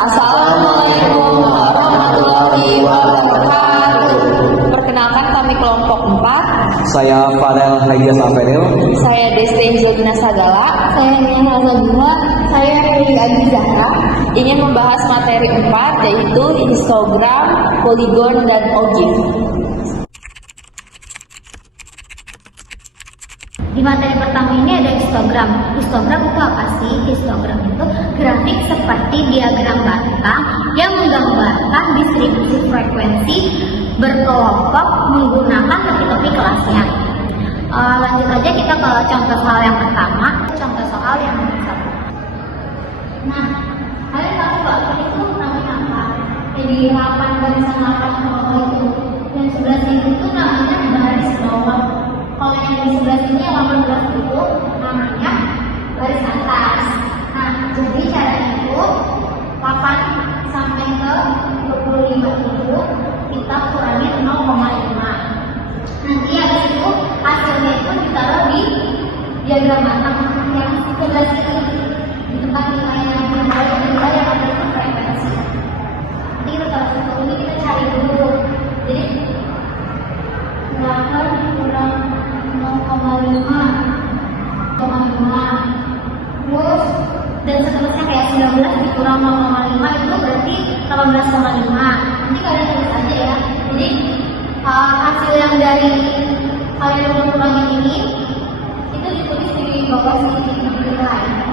Assalamualaikum warahmatullahi wabarakatuh. Perkenalkan kami kelompok 4. Saya Fadel Hagia Safedel. Saya Desti Zulna Sagala. Saya Nia Azamila. Saya Riri Adi Zahra. Ingin membahas materi 4 yaitu histogram, poligon, dan objek. Di materi pertama ini ada histogram. Histogram itu apa sih? Histogram itu grafik seperti diagram batang yang menggambarkan distribusi frekuensi berkelompok menggunakan topi-topi kelasnya. Lanjut aja kita ke contoh soal yang pertama. Contoh soal yang satu. Nah, kalian tahu nggak itu namanya apa? Jadi 8 barisan 8 bawah itu. Yang sebelah sini itu namanya baris bawah. Kalau yang di sebelah sini yang 18 itu namanya baris atas. Nah, jadi caranya itu 8 sampai ke 25 itu kita kurangi 0,5. Nanti habis itu hasilnya itu ditaruh di diagram batang yang sebelah sini di tempat nilai yang nilai yang ada itu frekuensi. Nanti kita taruh ini kita cari dulu. Jadi 8 kurang 0,5 terus dan seterusnya kayak 19 dikurang 0,5 itu berarti 18,5. Nanti kalian lihat aja ya. Jadi hasil yang dari kalian mengurangi ini itu ditulis di bawah sini nilai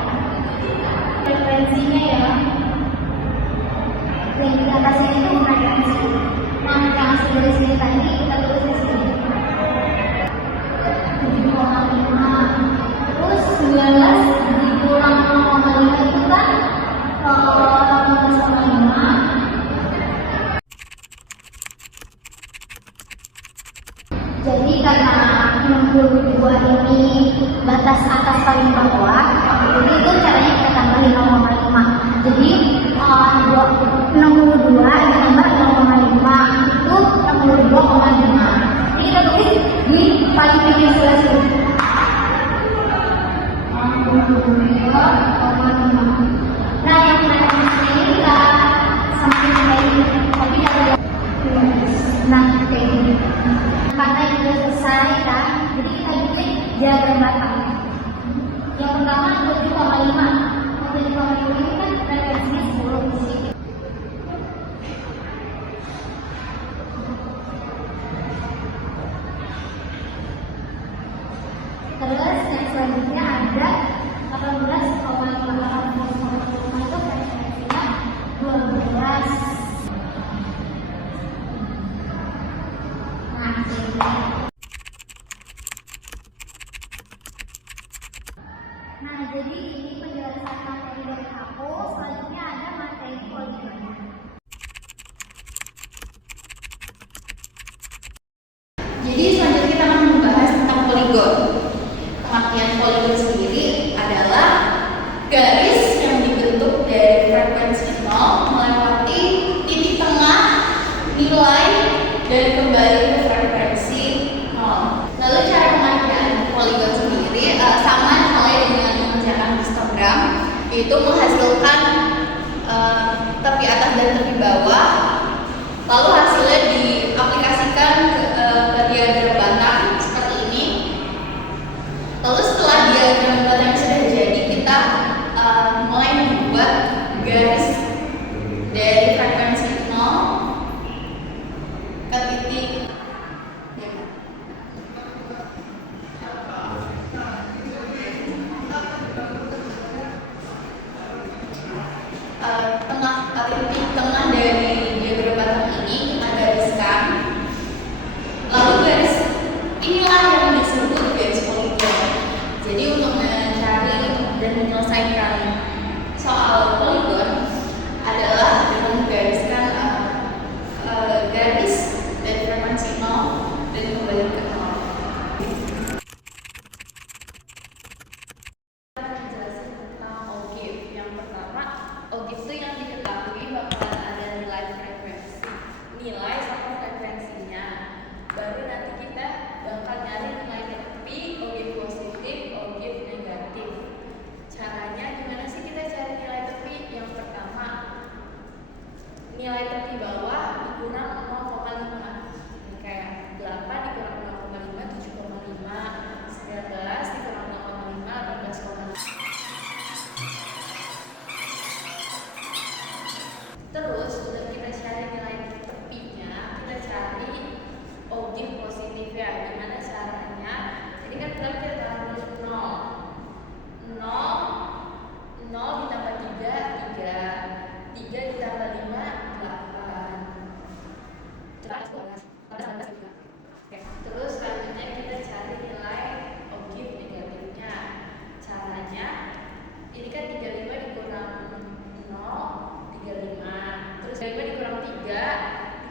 frekuensinya ya. Yang di atasnya itu frekuensi. Nah, yang hasil dari sini tadi kita tulis di sini. Terus 19 dikurang 0,5 itu kan 18,5. Jadi karena 62 ini batas atas paling bawah, jadi itu caranya kita tambahin 0,5. Jadi 62 ditambah 0,5 itu 62,5. Ini kita tulis di paling pinggir sebelah sini. Nah, yang frekuensinya ini kita samain kayak gini, tapi jangan nah kayak gini. Karena itu sudah selesai kan, jadi kita bikin diagram batang. Yang pertama 7,5. 7,5 ini kan frekuensinya 10 di sini. Terus yang selanjutnya ada 18,5 itu frekuensinya 12. Nah, jadi ini penjelasan materi dari aku. Selanjutnya ada materi poligon. Jadi selanjutnya kita akan membahas tentang poligon. Pengertian poligon sendiri adalah garis yang dibentuk dari frekuensi 0 melewati titik tengah nilai dan kembali ke frekuensi 0. Lalu cara pengertian poligon sendiri sama halnya dengan mengerjakan histogram, yaitu menghasilkan tepi atas dan tepi bawah, lalu hasilnya diaplikasikan ke diagram batang seperti ini. Lalu setelah diagram batang sudah jadi, kita mulai membuat garis dari frekuensi 0 ke titik titik tengah dari diagram batang ini kita gariskan. Lalu garis inilah yang disebut garis poligon. Jadi untuk mencari dan menyelesaikan soal poligon adalah dengan menggariskan garis dari frekuensi 0 dan kembali ke 0. Penjelasan tentang objek. Yang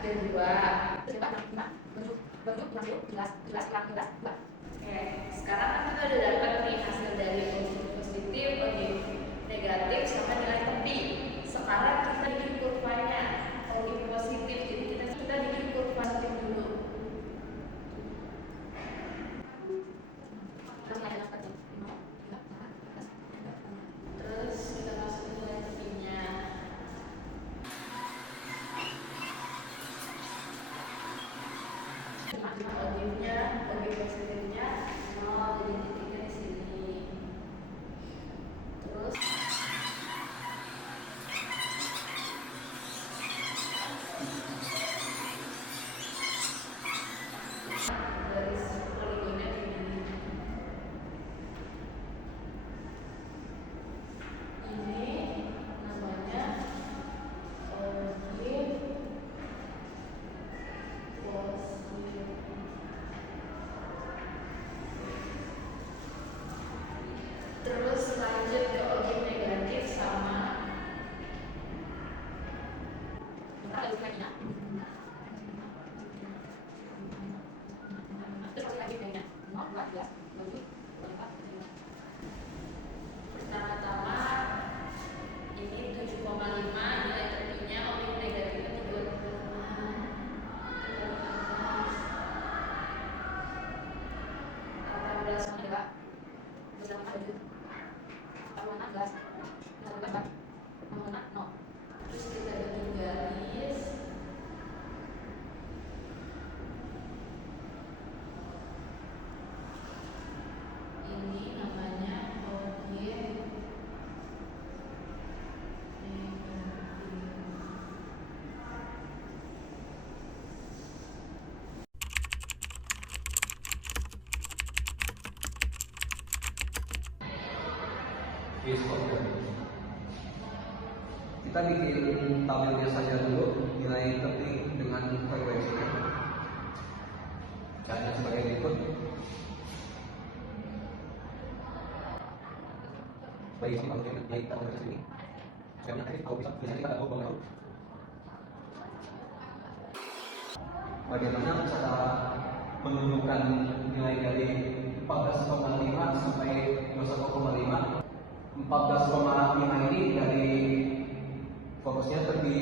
kedua, oke, sekarang kita udah dapat nih hasil dari objek positif, objek negatif, sama nilai tepi. Sekarang kita bikin kurvanya, objek positif. Jadi kita bikin kurva positif dulu. Terus kita masukin nilai tepinya. Objek positifnya 0, jadi titiknya di sini. Terus garis poligonnya ini. Ini namanya objek positif. Terus lanjut ke objek negatif sama pertama-tama ini 7,5, nilai tepinya objek negatifnya 18. Terus kita bikin garis. Ini namanya objek negatif. Histogram. Kita bikin tabelnya saja dulu, nilai tepi dengan frekuensinya. Caranya sebagai berikut. Baik, ini kalau kita ke sini. Saya nanti kalau bisa kita tahu bahwa bagaimana cara menentukan nilai dari 14,5 sampai 21,5. 14,5 ini dari fokusnya tepi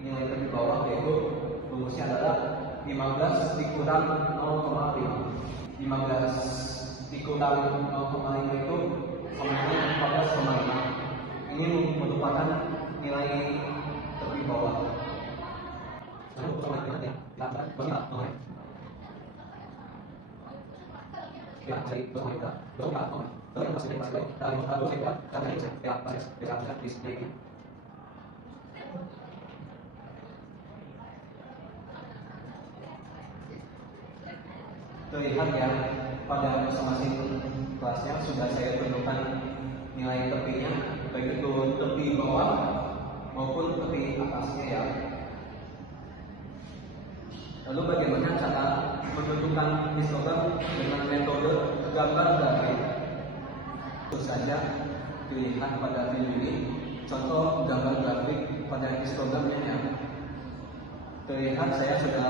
nilai tepi bawah, yaitu rumusnya adalah 15 dikurang 0,5. 15 dikurang 0,5 itu sama dengan 14,5. Ini merupakan nilai tepi bawah. Terlihat ya, pada masing-masing kelasnya sudah saya tentukan nilai tepinya, baik itu tepi bawah maupun tepi atasnya ya. Lalu bagaimana cara menentukan histogram dengan metode gambar grafik? Tentu saja dilihat pada video ini contoh gambar grafik pada histogramnya ya. Terlihat saya sudah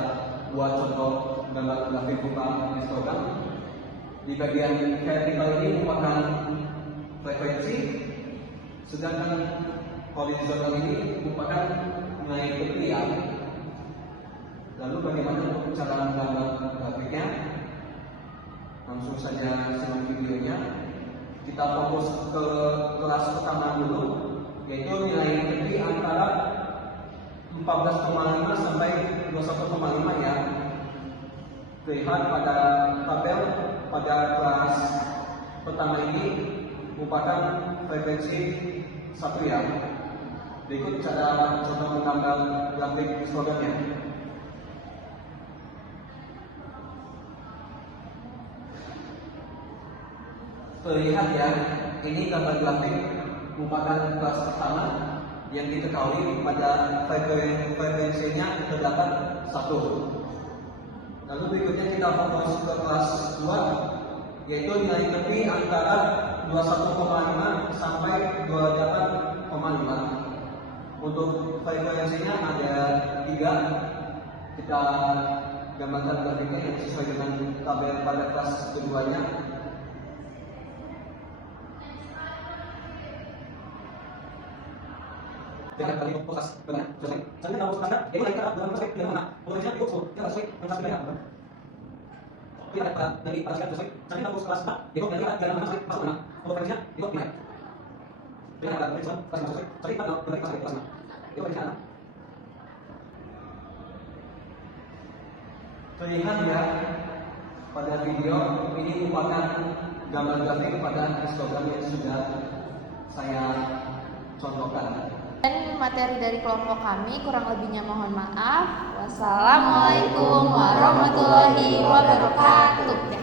buat contoh gambar grafik berupa histogram. Di bagian vertikal ini merupakan frekuensi, sedangkan horizontal ini merupakan nilai tepi ya. Lalu bagaimana untuk cara menggambar grafiknya? Langsung saja simak videonya. Kita fokus ke kelas pertama dulu, yaitu nilai tepi antara 14,5 sampai 21,5 ya. Lihat pada tabel pada kelas pertama ini merupakan frekuensi 1 ya. Berikut cara contoh menggambar grafik histogramnya. Terlihat ya, ini gambar grafik merupakan kelas pertama yang diketahui pada frekuensinya terdapat 1. Lalu berikutnya kita fokus ke kelas 2, yaitu nilai tepi antara 21,5 sampai 28,5. Untuk frekuensinya ada 3, kita gambarkan grafiknya yang sesuai dengan tabel pada kelas keduanya. Dengan kali fokus benar. Saya tahu sekarang ini lagi dalam proses yang mana? Prosesnya itu yang sesuai dengan kelas tidak pada dari pada sesuai. Saya tahu kelas itu dari dalam masuk mana? Prosesnya itu tidak. Tidak ada proses kelas sesuai. Saya tahu dari kelas itu prosesnya. Terlihat ya pada video ini merupakan gambar grafik pada histogram yang sudah saya contohkan. Dan materi dari kelompok kami kurang lebihnya mohon maaf. Wassalamualaikum warahmatullahi wabarakatuh.